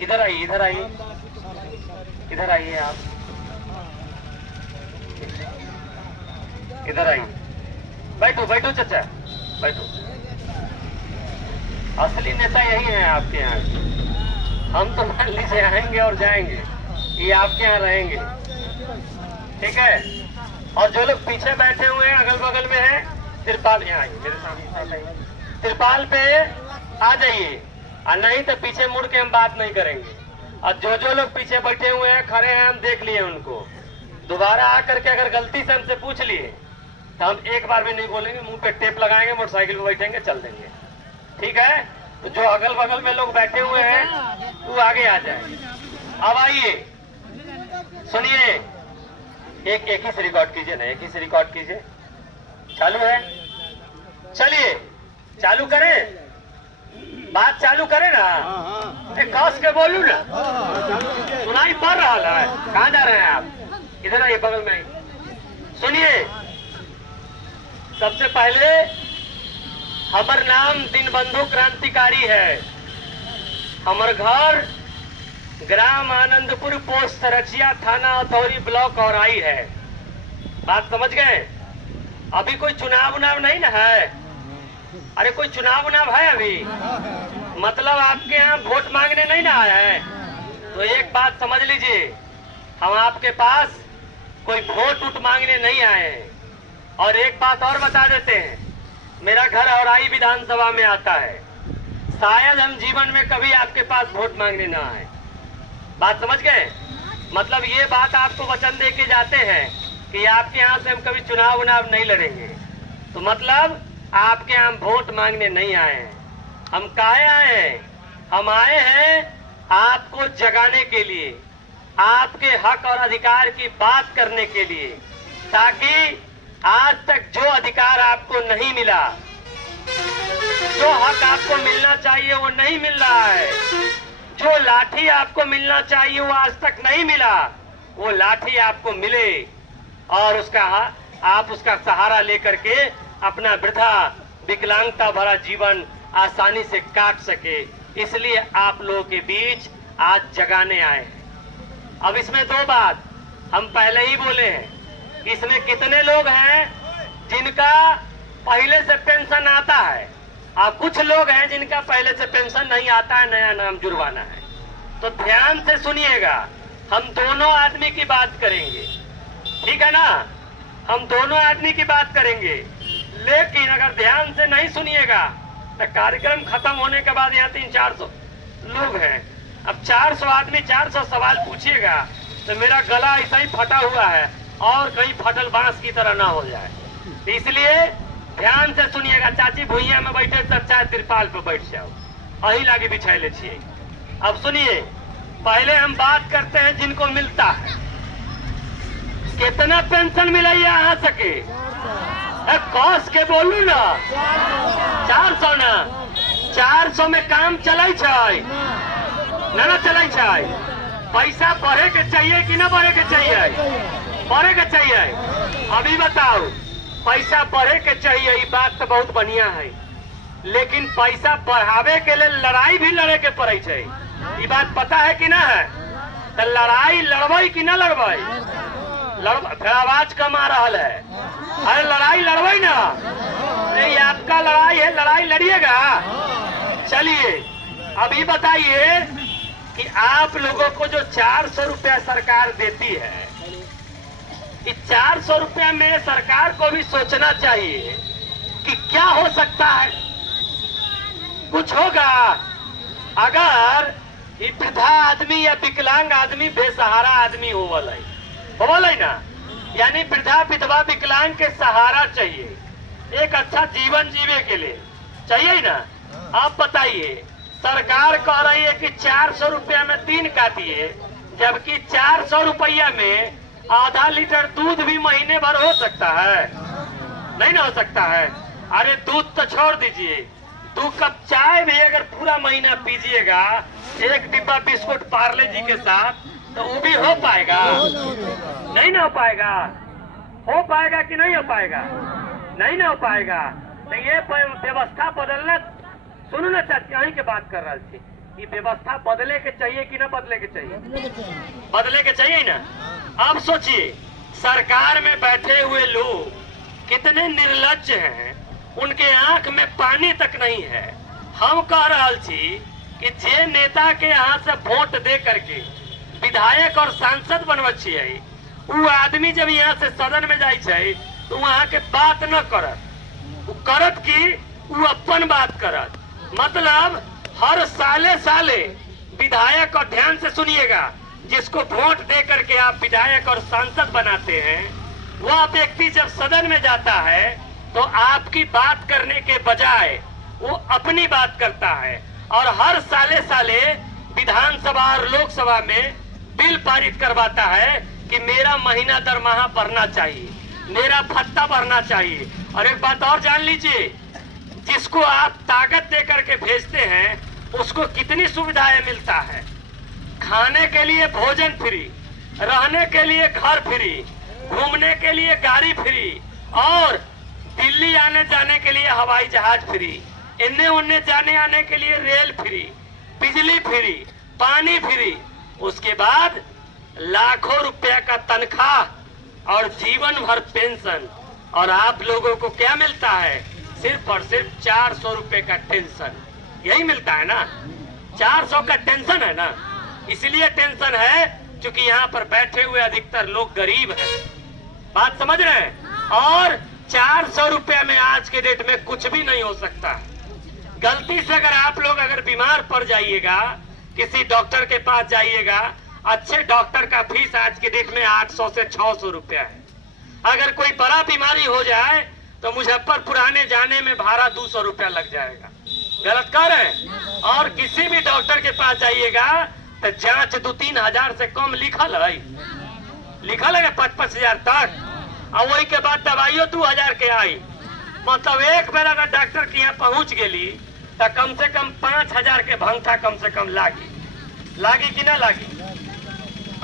इधर आइए, इधर आइए, इधर आइए आप, इधर आइए, बैठो बैठो चाचा, बैठो। असली नेता यही हैं आपके यहाँ। हम तो मान लीजिए आएंगे और जाएंगे, ये आपके यहाँ रहेंगे, ठीक है। और जो लोग पीछे बैठे हुए हैं अगल बगल में हैं, तिरपाल, यहाँ आइए मेरे सामने, तिरपाल पे आ जाइए, और नहीं तो पीछे मुड़ के हम बात नहीं करेंगे। और जो लोग पीछे बैठे हुए हैं, खड़े हैं, हम देख लिए उनको। दोबारा आकर के अगर गलती से हमसे पूछ लिए तो हम एक बार भी नहीं बोलेंगे, मुंह पे टेप लगाएंगे, मोटरसाइकिल पे बैठेंगे, चल देंगे, ठीक है। तो जो अगल बगल में लोग बैठे हुए हैं वो आगे आ जाए। अब आइए, सुनिए, एक ही से रिकॉर्ड कीजिए ना, एक ही से रिकॉर्ड कीजिए। चालू है, चलिए चालू करें, बात चालू करें ना, एक कस के बोलू ना, सुनाई पड़ रहा है। कहाँ जा रहे हैं आप? इधर आइए, बगल में आइए। सुनिए, सबसे पहले हमार नाम दीनबंधु क्रांतिकारी है। हमार घर ग्राम आनंदपुर, पोस्ट सरचिया, थाना अथौरी, ब्लॉक और आई है। बात समझ गए? अभी कोई चुनाव उनाव नहीं ना है? अरे कोई चुनाव उनाव है अभी? मतलब आपके यहाँ वोट मांगने नहीं ना आया है? तो एक बात समझ लीजिए, हम आपके पास कोई वोट उठ मांगने नहीं आए हैं। और एक बात और बता देते हैं, मेरा घर औराई विधानसभा में आता है। शायद हम जीवन में कभी आपके पास वोट मांगने ना आए। बात समझ गए? मतलब ये बात आपको वचन दे के जाते हैं कि आपके यहाँ से हम कभी चुनाव उनाव नहीं लड़ेंगे। तो मतलब आपके यहाँ वोट मांगने नहीं आए हैं। हम काहे आए हैं? हम आए हैं आपको जगाने के लिए, आपके हक और अधिकार की बात करने के लिए, ताकि आज तक जो अधिकार आपको नहीं मिला, जो हक आपको मिलना चाहिए वो नहीं मिल रहा है, जो लाठी आपको मिलना चाहिए वो आज तक नहीं मिला, वो लाठी आपको मिले और आप उसका सहारा लेकर के अपना वृथा विकलांगता भरा जीवन आसानी से काट सके। इसलिए आप लोगों के बीच आज जगाने आए हैं। अब इसमें दो बात हम पहले ही बोले हैं, इसमें कितने लोग हैं जिनका पहले से पेंशन आता है और कुछ लोग हैं जिनका पहले से पेंशन नहीं आता है, नया नाम जुड़वाना है। तो ध्यान से सुनिएगा, हम दोनों आदमी की बात करेंगे, ठीक है ना? हम दोनों आदमी की बात करेंगे। लेकिन अगर ध्यान से नहीं सुनिएगा तो कार्यक्रम खत्म होने के बाद यहाँ 300-400 लोग हैं। अब 400 आदमी 400 सवाल पूछिएगा तो मेरा गला ऐसा ही फटा हुआ है और कहीं फटल बांस की तरह ना हो जाए। इसलिए ध्यान से सुनिएगा। चाची भुइया में बैठे तब चाहे तिरपाल पे बैठ जाओ, अही लागे बिछाए छिए। अब सुनिए, पहले हम बात करते हैं जिनको मिलता है। कितना पेंशन मिला यहाँ सके? कस के बोलू ना, 400 ना, 400 में काम चले ना चले? पैसा बढ़े के चाहिए कि ना बढ़े के चाहिए? बढ़े के चाहिए। अभी बताओ, पैसा बढ़े के चाहिए, ये बात तो बहुत बढ़िया है, लेकिन पैसा बढ़ावे के लिए लड़ाई भी लड़े के पड़े छै। ये बात पता है कि ना है? तो लड़ाई लड़बई कि ना लड़बई? फिर आवाज कम आ रहा है। अरे लड़ाई लड़बई ना? अरे आपका लड़ाई है, लड़ाई लड़िएगा। चलिए अभी बताइए कि आप लोगों को जो 400 रुपया सरकार देती है, इस 400 रुपया में सरकार को भी सोचना चाहिए कि क्या हो सकता है, कुछ होगा। अगर ये वृद्धा आदमी या विकलांग आदमी, बेसहारा आदमी होवल ना, यानी वृद्धा विधवा विकलांग के सहारा चाहिए, एक अच्छा जीवन जीने के लिए चाहिए ना। आप बताइए, सरकार कह रही है कि 400 रुपया में 3 काटिए, जबकि 400 रुपया में आधा लीटर दूध भी महीने भर हो सकता है? नहीं ना हो सकता है। अरे दूध तो छोड़ दीजिए, 2 कप चाय भी अगर पूरा महीना पीजिएगा, 1 डिब्बा बिस्कुट पार्ले जी के साथ, तो वो भी हो पाएगा? नहीं ना हो पाएगा। हो पाएगा कि नहीं हो पाएगा? नहीं ना हो पाएगा। तो ये व्यवस्था बदलना, सुनो ना चाची, यहीं के बात कर रहा थी, कि व्यवस्था बदले के चाहिए कि ना बदले के चाहिए? बदले के चाहिए ना। अब सोचिए, सरकार में बैठे हुए लोग कितने निर्लज्ज हैं, उनके आंख में पानी तक नहीं है। हम कह रहा छी कि जे नेता के यहाँ से वोट दे करके विधायक और सांसद बनवे छिए, वो आदमी जब यहाँ से सदन में जाए छे तो वहाँ के बात न करत, वो करत कि वो अपन बात करत। मतलब हर साले साले विधायक, और ध्यान से सुनिएगा, जिसको वोट दे करके आप विधायक और सांसद बनाते हैं, वह व्यक्ति जब सदन में जाता है तो आपकी बात करने के बजाय वो अपनी बात करता है, और हर साले साले विधानसभा और लोकसभा में बिल पारित करवाता है कि मेरा महीना दरमाहा बढ़ना चाहिए, मेरा भत्ता बढ़ना चाहिए। और एक बात और जान लीजिए, जिसको आप ताकत दे करके भेजते हैं उसको कितनी सुविधाएं मिलता है। खाने के लिए भोजन फ्री, रहने के लिए घर फ्री, घूमने के लिए गाड़ी फ्री, और दिल्ली आने जाने के लिए हवाई जहाज फ्री, इन्ने उन्ने जाने आने के लिए रेल फ्री, बिजली फ्री, पानी फ्री। उसके बाद लाखों रुपया का तनख्वाह और जीवन भर पेंशन। और आप लोगों को क्या मिलता है? सिर्फ और सिर्फ 400 रुपए का टेंशन। यही मिलता है ना, 400 का टेंशन है ना। इसलिए टेंशन है क्योंकि यहाँ पर बैठे हुए अधिकतर लोग गरीब हैं। बात समझ रहे हैं? और 400 रुपया में आज के डेट में कुछ भी नहीं हो सकता। गलती से अगर आप लोग बीमार पड़ जाइएगा, किसी डॉक्टर के पास जाइएगा, अच्छे डॉक्टर का फीस आज के डेट में 800 से 600 रुपया है। अगर कोई बड़ा बीमारी हो जाए तो मुजफ्फरपुर आने जाने में भाड़ा 200 रुपया लग जाएगा। गलत कर रहे हैं। और किसी भी डॉक्टर के पास जाइएगा तो जांच 2-3 हजार से कम लिखल है 5-5 हजार तक, और वही के बाद दवाइयों 2000 के आई। मतलब एक बेर अगर डॉक्टर के यहाँ पहुंच गई तो कम से कम 5000 के भंगठा कम से कम लागी कि ना लागी?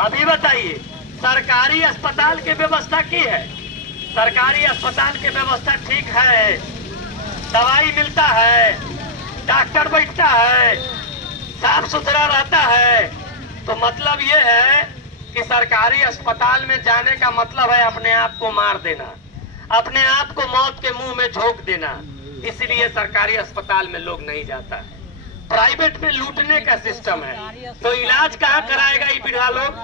अभी बताइए, सरकारी अस्पताल की व्यवस्था की है? सरकारी अस्पताल की व्यवस्था ठीक है, दवाई मिलता है, डॉक्टर बैठता है, साफ सुथरा रहता है। तो मतलब ये है कि सरकारी अस्पताल में जाने का मतलब है अपने आप को मार देना, अपने आप को मौत के मुंह में झोंक देना। इसलिए सरकारी अस्पताल में लोग नहीं जाता है। प्राइवेट में लूटने का सिस्टम है, तो इलाज कहाँ कराएगा ये बिढ़ा लोग?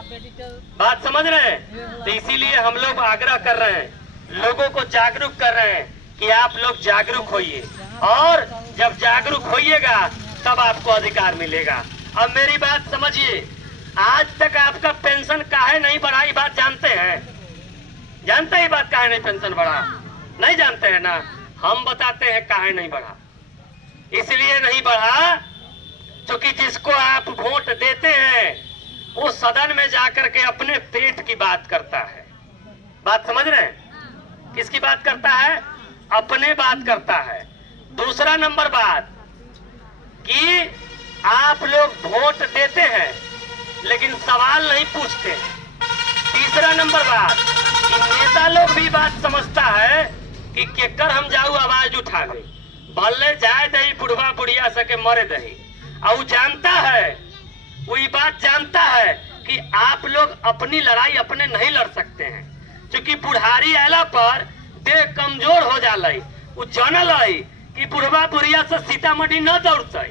बात समझ रहे हैं? तो इसीलिए हम लोग आग्रह कर रहे हैं, लोगों को जागरूक कर रहे हैं कि आप लोग जागरूक होइए, और जब जागरूक होइएगा तब आपको अधिकार मिलेगा। अब मेरी बात समझिए, आज तक आपका पेंशन काहे नहीं बढ़ा, ये बात जानते हैं? जानते हैं बात काहे नहीं पेंशन बढ़ा? नहीं जानते हैं ना। हम बताते हैं काहे नहीं बढ़ा। इसलिए नहीं बढ़ा क्योंकि जिसको आप वोट देते हैं वो सदन में जाकर के अपने पेट की बात करता है। बात समझ रहे हैं? किसकी बात करता है? अपने बात करता है। दूसरा नंबर बात कि आप लोग वोट देते हैं लेकिन सवाल नहीं पूछते। तीसरा नंबर बात कि नेता लोग भी बात समझता है कि केकर हम जाऊ आवाज उठावे, भले जाए दही बुढ़वा बुढ़िया सके मरे दही। और वो जानता है, वो ये बात जानता है कि आप लोग अपनी लड़ाई अपने नहीं लड़ सकते हैं, क्योंकि बुढ़ारी आला पर देह कमजोर हो जाला। वो जानल है कि बुढ़वा बुढ़िया से सीतामढ़ी न दौड़ता,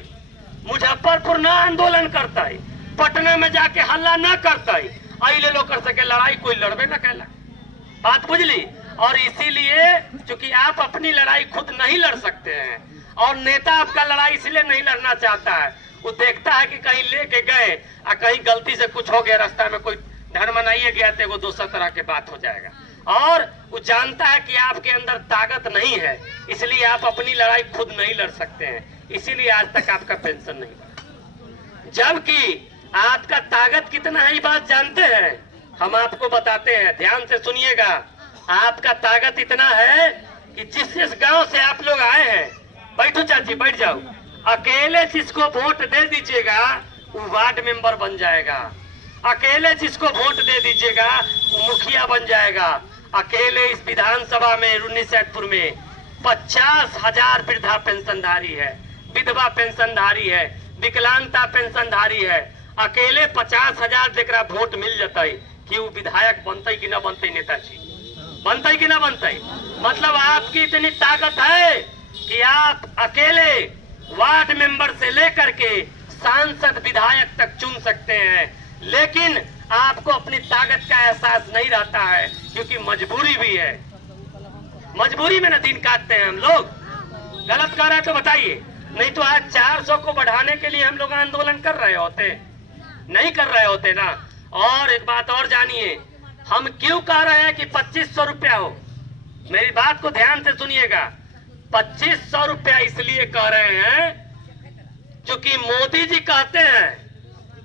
मुजफ्फरपुर न आंदोलन करता, पटना में जाके हल्ला न करता, अले लोग कर सके लड़ाई कोई लड़बे न कैला। बात बुझली? और इसीलिए क्योंकि आप अपनी लड़ाई खुद नहीं लड़ सकते हैं, और नेता आपका लड़ाई इसलिए नहीं लड़ना चाहता है, वो देखता है कि कहीं लेके गए और कहीं गलती से कुछ हो गया, रास्ता में कोई धर्म नहीं गया तो वो दूसरा तरह की बात हो जाएगा। और वो जानता है कि आपके अंदर ताकत नहीं है, इसलिए आप अपनी लड़ाई खुद नहीं लड़ सकते हैं। इसीलिए आज तक आपका पेंशन नहीं बढ़ा, जबकि आपका ताकत कितना है ये बात जानते हैं। हम आपको बताते हैं, ध्यान से सुनिएगा। आपका ताकत इतना है कि जिस गांव से आप लोग आए हैं, बैठो चाची बैठ जाओ, अकेले जिसको वोट दे दीजिएगा वो वार्ड मेंबर बन जाएगा, अकेले जिसको वोट दे दीजिएगा वो मुखिया बन जाएगा। अकेले इस विधानसभा में रुन्नी सैदपुर में 50,000 वृद्धा पेंशनधारी है, विधवा पेंशनधारी है, विकलांगता पेंशनधारी है, अकेले 50,000 जेकरा वोट मिल जतई कि वो विधायक बनते कि न बनते, नेताजी बनते कि न बनते। मतलब आपकी इतनी ताकत है कि आप अकेले वार्ड मेंबर से लेकर के सांसद विधायक तक चुन सकते हैं, लेकिन आपको अपनी ताकत का एहसास नहीं रहता है, क्योंकि मजबूरी भी है। मजबूरी में न दिन काटते हैं हम लोग। गलत कर रहे हैं तो बताइए, नहीं तो आज 400 को बढ़ाने के लिए हम लोग आंदोलन कर रहे होते, नहीं कर रहे होते ना। और एक बात और जानिए, हम क्यों कह रहे हैं कि 2500 रुपया हो। मेरी बात को ध्यान से सुनिएगा। 2500 रुपया इसलिए कह रहे हैं क्योंकि मोदी जी कहते हैं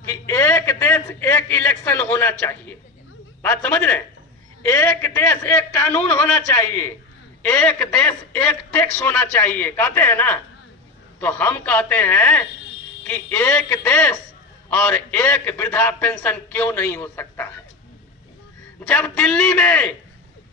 कि एक देश एक इलेक्शन होना चाहिए। बात समझ रहे हैं? एक देश एक कानून होना चाहिए, एक देश एक टैक्स होना चाहिए, कहते हैं ना। तो हम कहते हैं कि एक देश और एक वृद्धा पेंशन क्यों नहीं हो सकता है। जब दिल्ली में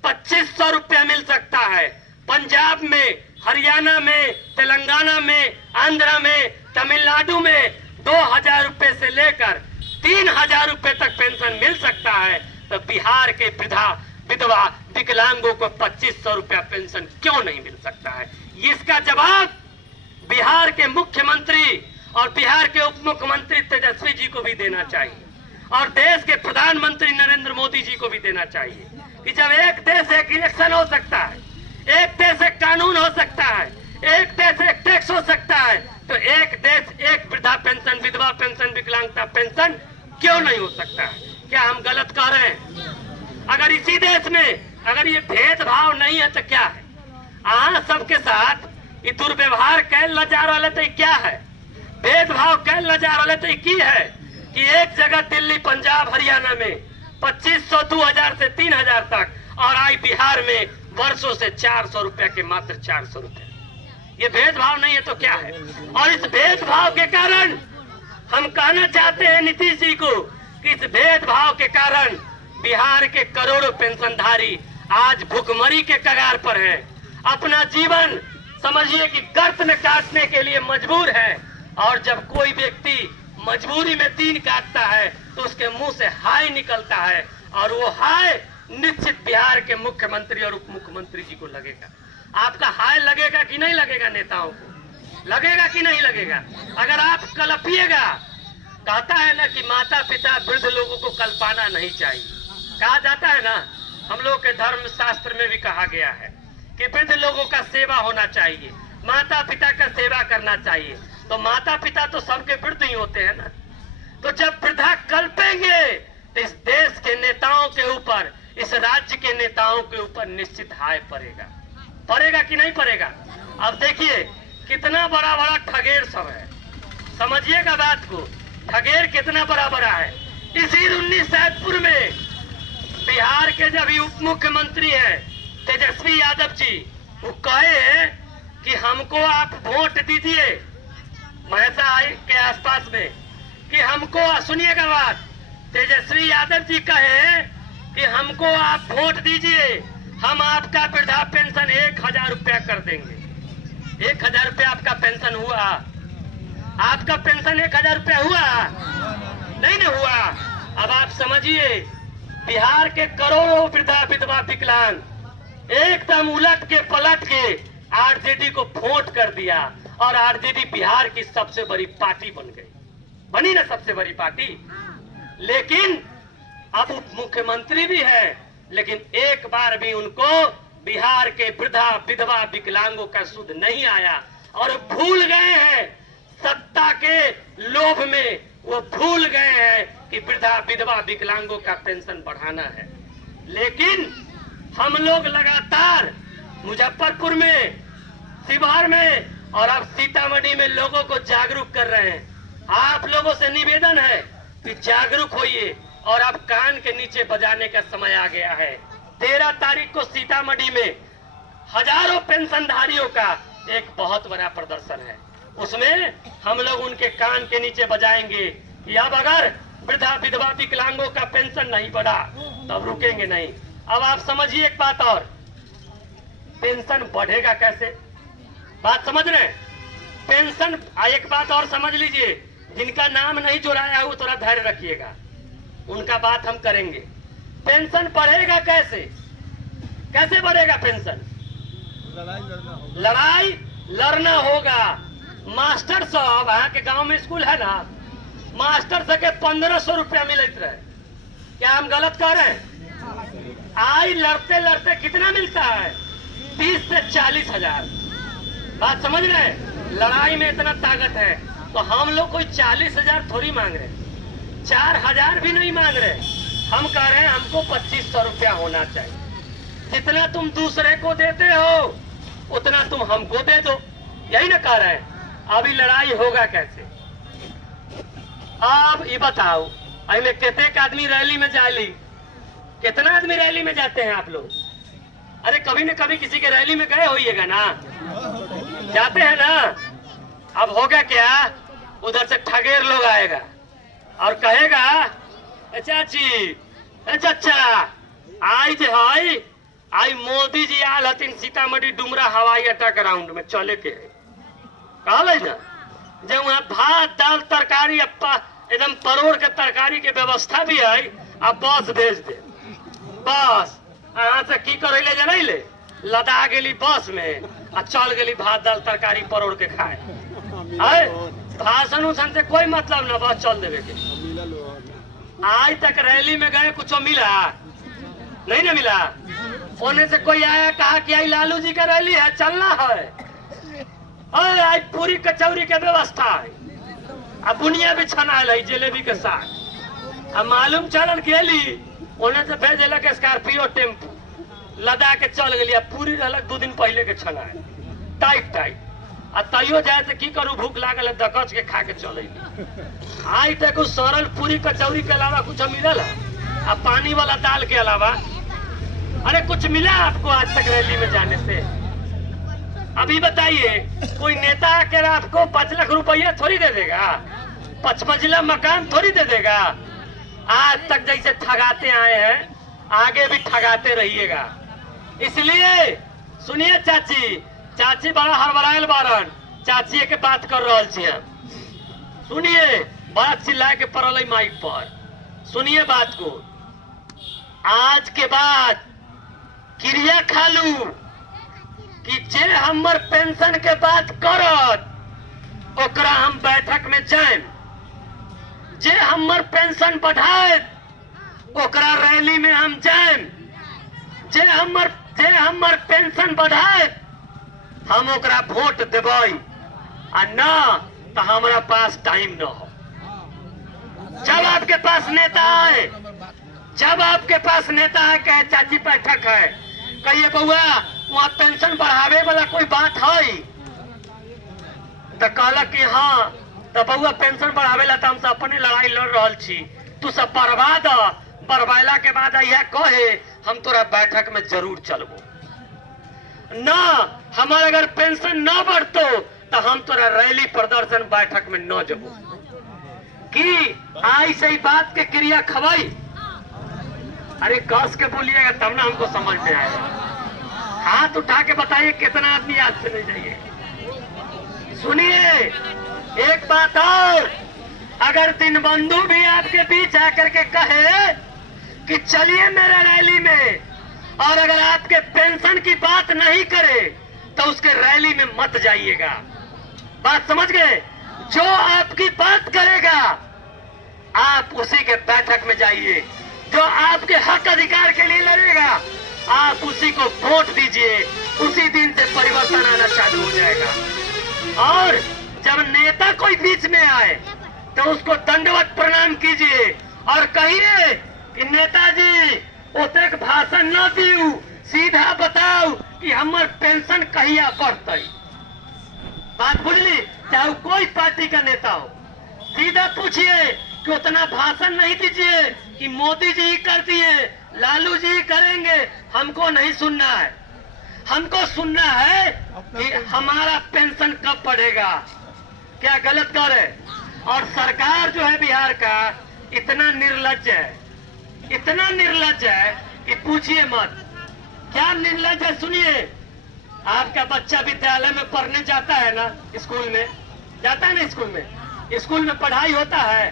2500 रुपया मिल सकता है, पंजाब में, हरियाणा में, तेलंगाना में, आंध्र में, तमिलनाडु में 2000 रुपए से लेकर 3000 रुपए तक पेंशन मिल सकता है, तो बिहार के वृद्धा विधवा विकलांगों को 2500 रुपया पेंशन क्यों नहीं मिल सकता है। इसका जवाब बिहार के मुख्यमंत्री और बिहार के उप मुख्यमंत्री तेजस्वी जी को भी देना चाहिए, और देश के प्रधानमंत्री नरेंद्र मोदी जी को भी देना चाहिए कि जब एक देश एक इलेक्शन हो सकता है, एक देश एक कानून हो सकता है, एक देश एक टैक्स हो सकता है, तो एक देश एक वृद्धा पेंशन, विधवा पेंशन, विकलांगता पेंशन क्यों नहीं हो सकता है। क्या हम गलत कह रहे हैं? अगर इसी देश में अगर ये भेदभाव नहीं है तो क्या है? सबके साथ ये दुर्व्यवहार कैल जा रहा तो क्या है? भेदभाव कैल जा रहा तो की है कि एक जगह दिल्ली, पंजाब, हरियाणा में 2500, 2000 से 3000 तक, और आई बिहार में वर्षों से 400 रुपया के मात्र 400 रुपया। ये भेदभाव नहीं है तो क्या है? और इस भेदभाव के कारण हम कहना चाहते हैं नीतीश जी को कि इस भेदभाव के कारण बिहार के करोड़ों पेंशनधारी आज भुखमरी के कगार पर हैं। अपना जीवन समझिए कि गर्त में काटने के लिए मजबूर है, और जब कोई व्यक्ति मजबूरी में दिन काटता है तो उसके मुंह से हाय निकलता है, और वो हाय निश्चित बिहार के मुख्यमंत्री और उप मुख्यमंत्री जी को लगेगा। आपका हाय लगेगा कि नहीं लगेगा? नेताओं को लगेगा कि नहीं लगेगा? अगर आप कलपिएगा, कहता है ना कि माता पिता वृद्ध लोगों को कल्पाना नहीं चाहिए, कहा जाता है ना। हम लोग के धर्म शास्त्र में भी कहा गया है कि वृद्ध लोगों का सेवा होना चाहिए, माता पिता का सेवा करना चाहिए। तो माता पिता तो सबके वृद्ध ही होते हैं ना। तो जब वृद्धा कल्पेंगे तो इस देश के नेताओं के ऊपर, इस राज्य के नेताओं के ऊपर निश्चित हाय पड़ेगा। पड़ेगा कि नहीं पड़ेगा? अब देखिए कितना बड़ा बड़ा ठगेर सब है, समझिएगा बात को। ठगेर कितना बड़ा बड़ा है। इसी 19 सैदपुर में बिहार के जब उप मुख्यमंत्री है तेजस्वी यादव जी, वो कहे कि हमको आप वोट दीजिए महसा के आसपास में, कि हमको, सुनिएगा बात, तेजस्वी यादव जी कहे कि हमको आप वोट दीजिए, हम आपका वृद्धा पेंशन 1000 रुपया कर देंगे। 1000 रुपया आपका पेंशन हुआ? आपका पेंशन 1000 रुपया हुआ? नहीं ना हुआ। अब आप समझिए बिहार के करोड़ों वृद्धा विधवा विकलांग एकदम उलट के पलट के आरजेडी को वोट कर दिया, और आरजेडी बिहार की सबसे बड़ी पार्टी बन गई, बनी ना सबसे बड़ी पार्टी। लेकिन अब उप मुख्यमंत्री भी है, लेकिन एक बार भी उनको बिहार के वृद्धा विधवा विकलांगों का सुध नहीं आया, और भूल गए हैं सत्ता के लोभ में, वो भूल गए हैं कि वृद्धा विधवा विकलांगों का पेंशन बढ़ाना है। लेकिन हम लोग लगातार मुजफ्फरपुर में, शिवहर में और अब सीतामढ़ी में लोगों को जागरूक कर रहे हैं। आप लोगों से निवेदन है कि जागरूक होइए, और अब कान के नीचे बजाने का समय आ गया है। 13 तारीख को सीतामढ़ी में हजारों पेंशनधारियों का एक बहुत बड़ा प्रदर्शन है, उसमें हम लोग उनके कान के नीचे बजाएंगे कि अब अगर वृद्धा विधवा विकलांगों का पेंशन नहीं बढ़ा तब रुकेंगे नहीं। अब आप समझिए एक बात और, पेंशन बढ़ेगा कैसे? बात समझ रहे हैं? पेंशन, एक बात और समझ लीजिए, जिनका नाम नहीं जोड़ाया हो थोड़ा धैर्य रखिएगा, उनका बात हम करेंगे। पेंशन बढ़ेगा कैसे, कैसे बढ़ेगा पेंशन? लड़ाई लड़ना होगा। मास्टर साहब, यहाँ के गांव में स्कूल है ना, मास्टर से के 1500 रुपया मिलते रहे, क्या हम गलत कर रहे हैं? आई लड़ते लड़ते कितना मिलता है? 30 से 40 हजार। बात समझ रहे हैं? लड़ाई में इतना ताकत है, तो हम लोग कोई 40 हजार थोड़ी मांग रहे, 4000 भी नहीं मांग रहे। हम कह रहे हैं हमको 2500 रुपया होना चाहिए। जितना तुम दूसरे को देते हो उतना तुम हमको दे दो, यही ना कह रहे हैं। अभी लड़ाई होगा कैसे? अब ये बताओ, अरे कितने आदमी रैली में जाली, कितना आदमी रैली में जाते हैं आप लोग? अरे कभी न कभी किसी के रैली में गए होइएगा ना, जाते हैं ना। अब होगा क्या, उधर से ठगेर लोग आएगा और कहेगा, चाची, चाचा, आई जे हई, आई मोदी जी आल हथिन सीतामढ़ी डुमरा हवाई अड्डा ग्राउंड में चले के कहल ना, जो वहाँ भात दाल तरकारी एकदम परोड़ के तरकारी के व्यवस्था भी है, अब बस भेज दे। बस अहाँ से की करे जाने ले, लदा गेली बस में आ चल गेली भात दाल तरकारी परोड़ के खाए। भाषण उसन से कोई मतलब ना, बस चल देवे के। आज तक रैली में गए, कुछ मिला नहीं ना मिला। होने से कोई आया कहा कि आई लालू जी का रैली है, चलना है, आज पूरी कचौरी के व्यवस्था है, अब बुनिया भी छना है जलेबी के साथ। अब मालूम चल गेली, होने से भेजलक स्कॉर्पियो टेम्पू, लदा के चल गई। पूरी रहलक 2 दिन पहले के छना है, टाइट टाइट। आ तैयो जाए से की करू, भूख लागल दकच के खा के चल। आज तक उस सरल पूरी कचौरी के अलावा कुछ मिलल है? अब पानी वाला दाल के अलावा अरे कुछ मिला आपको आज तक रैली में जाने से? अभी बताइए, कोई नेता आकर आपको 5 लाख रुपया थोड़ी दे देगा, 5 मंजिला मकान थोड़ी दे देगा। आज तक जैसे ठगाते आए हैं, आगे भी ठगाते रहिएगा। इसलिए सुनिए चाची, चाची बड़ा हड़बड़ायल बारन, चाची के बात कर रहा छियै, सुनिए। बात चिल्लाए के पड़ल माइक पर, सुनिए बात को। आज के बाद क्रिया खालू कि जे हमर पेंशन के बात करत ओकरा हम बैठक में जाए, जे हमर पेंशन बढ़ाए ओकरा रैली में हम जाए, जे हमर पेंशन बढ़ाए हम ओकरा वोट देबै, आ ना तो हमारा पास टाइम न हो। जब आपके पास नेता है, जब आपके पास नेता है, कहे चाची बैठक है, कहिए बउआ वहाँ पेंशन बढ़ावे वाला कोई बात है, तो कहला कि हाँ, तो बउआ पेंशन बढ़ावे ला तो हम सब अपने लड़ाई लड़ रहा छी, तू सब बढ़वा द, बढ़वाला के बाद यह कहे हम तोरा बैठक में जरूर चलबो ना। हमारे अगर पेंशन न बढ़तो तो हम तोरा रैली प्रदर्शन बैठक में न जबो। कि आई सही बात के क्रिया खवाई, अरे कस के बोलिएगा तब ना हमको समझ में आएगा। हाथ उठा के बताइए कितना आदमी याद से नहीं जाइए। सुनिए एक बात और, अगर दीनबंधु भी आपके बीच आकर के कहे कि चलिए मेरे रैली में, और अगर आपके पेंशन की बात नहीं करे तो उसके रैली में मत जाइएगा। बात समझ गए? जो आपकी बात करेगा आप उसी के बैठक में जाइए, जो आपके हक अधिकार के लिए लड़ेगा आप उसी को वोट दीजिए, उसी दिन से परिवर्तन आना चालू हो जाएगा। और जब नेता कोई बीच में आए तो उसको दंडवत प्रणाम कीजिए और कहिए कि नेताजी ओतेक भाषण न दियो, सीधा बताओ कि हमर पेंशन कहिया बढ़ते। बात बुझली? चाहे कोई पार्टी का नेता हो, सीधा पूछिए कि उतना भाषण नहीं दीजिए कि मोदी जी ही कर दिए, लालू जी ही करेंगे, हमको नहीं सुनना है। हमको सुनना है कि हमारा पेंशन कब बढ़ेगा। क्या गलत कर है? और सरकार जो है बिहार का इतना निर्लज्ज है, इतना निर्लज्ज है कि पूछिए मत। क्या निर्लज्ज है? सुनिए, आपका बच्चा विद्यालय में पढ़ने जाता है ना, स्कूल में जाता है ना, स्कूल में पढ़ाई होता है।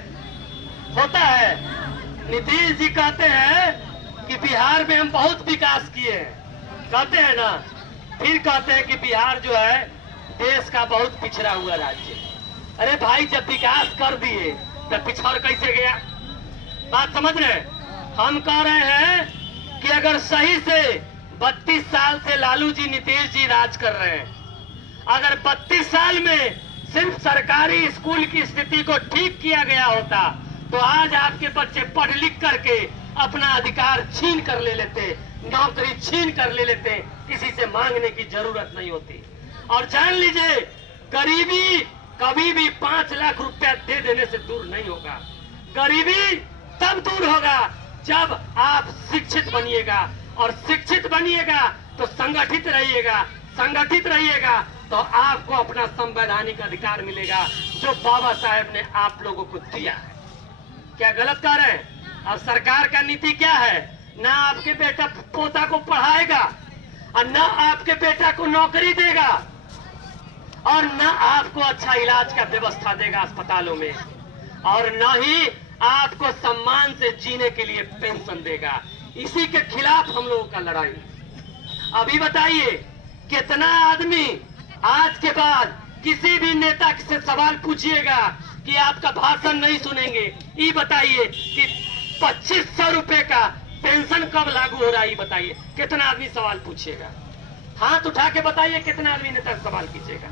नीतीश जी कहते हैं कि बिहार में हम बहुत विकास किए हैं, कहते हैं ना, फिर कहते हैं कि बिहार जो है देश का बहुत पिछड़ा हुआ राज्य है। अरे भाई, जब विकास कर दिए तब पिछड़ कैसे गया? बात समझ रहे? हम कह रहे हैं कि अगर सही से 32 साल से लालू जी, नीतीश जी राज कर रहे हैं, अगर 32 साल में सिर्फ सरकारी स्कूल की स्थिति को ठीक किया गया होता तो आज आपके बच्चे पढ़ लिख करके अपना अधिकार छीन कर ले लेते, नौकरी छीन कर ले लेते, किसी से मांगने की जरूरत नहीं होती। और जान लीजिए, गरीबी कभी भी 5 लाख रुपया दे देने से दूर नहीं होगा। गरीबी तब दूर होगा जब आप शिक्षित बनिएगा, और शिक्षित बनिएगा तो संगठित रहिएगा तो आपको अपना संवैधानिक अधिकार मिलेगा जो बाबा साहेब ने आप लोगों को दिया है। क्या गलत कर रहे हैं? अब सरकार का नीति क्या है? ना आपके बेटा पोता को पढ़ाएगा, और ना आपके बेटा को नौकरी देगा, और न आपको अच्छा इलाज का व्यवस्था देगा अस्पतालों में, और न ही आपको सम्मान से जीने के लिए पेंशन देगा। इसी के खिलाफ हम लोगों का लड़ाई। अभी बताइए, कितना आदमी आज के बाद किसी भी नेता से सवाल पूछिएगा कि आपका भाषण नहीं सुनेंगे, ये बताइए कि 2500 रुपए का पेंशन कब लागू हो रहा है, ये बताइए। कितना आदमी सवाल पूछिएगा? हाथ उठा के बताइए, कितना आदमी नेता से सवाल कीजिएगा?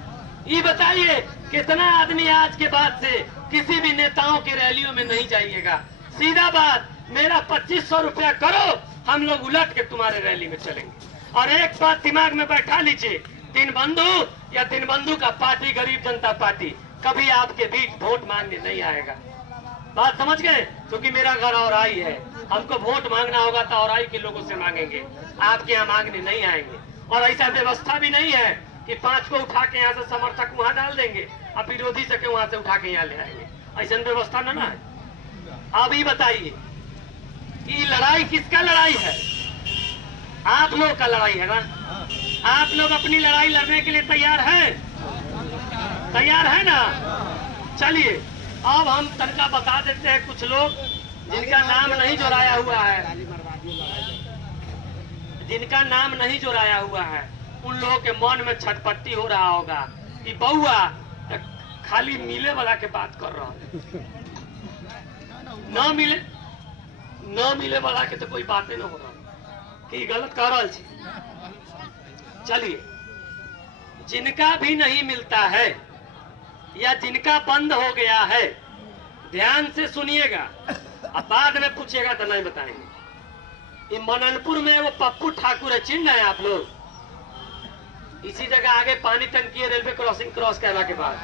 ये बताइए, कितना आदमी आज के बाद से किसी भी नेताओं की रैलियों में नहीं जाइएगा? सीधा बात, मेरा 2500 रुपया करो, हम लोग उलट के तुम्हारे रैली में चलेंगे। और एक बात दिमाग में बैठा लीजिए, दीनबंधु का पार्टी, गरीब जनता पार्टी, कभी आपके बीच वोट मांगने नहीं आएगा। बात समझ गए? क्योंकि मेरा घर औराई है, हमको वोट मांगना होगा तो औराई के लोगों से मांगेंगे, आपके यहाँ मांगने नहीं आएंगे। और ऐसा व्यवस्था भी नहीं है कि 5 को उठा के यहाँ से समर्थक वहां डाल देंगे और विरोधी से वहां से उठा के यहाँ ले आएंगे, ऐसा व्यवस्था ना है। अब ये बताइए, ये लड़ाई किसका लड़ाई है? आप लोग का लड़ाई है ना? आप लोग अपनी लड़ाई लड़ने के लिए तैयार है ना? चलिए, अब हम तनका बता देते हैं कुछ लोग जिनका नाम नहीं जोड़ाया हुआ है, उन लोगों के मन में छटपट्टी हो रहा होगा कि बउआ खाली मिले वाला के बात कर रहा है, न मिले वाला के तो कोई बातें न हो रहा कि गलत कर रहा छी। चलिए, जिनका भी नहीं मिलता है या जिनका बंद हो गया है, ध्यान से सुनिएगा, अब बाद में पूछिएगा तो नहीं बताएंगे। ये मननपुर में वो पप्पू ठाकुर है, चिन्ह है आप लोग? इसी जगह आगे पानी टंकी है, रेलवे क्रॉसिंग क्रॉस करने के बाद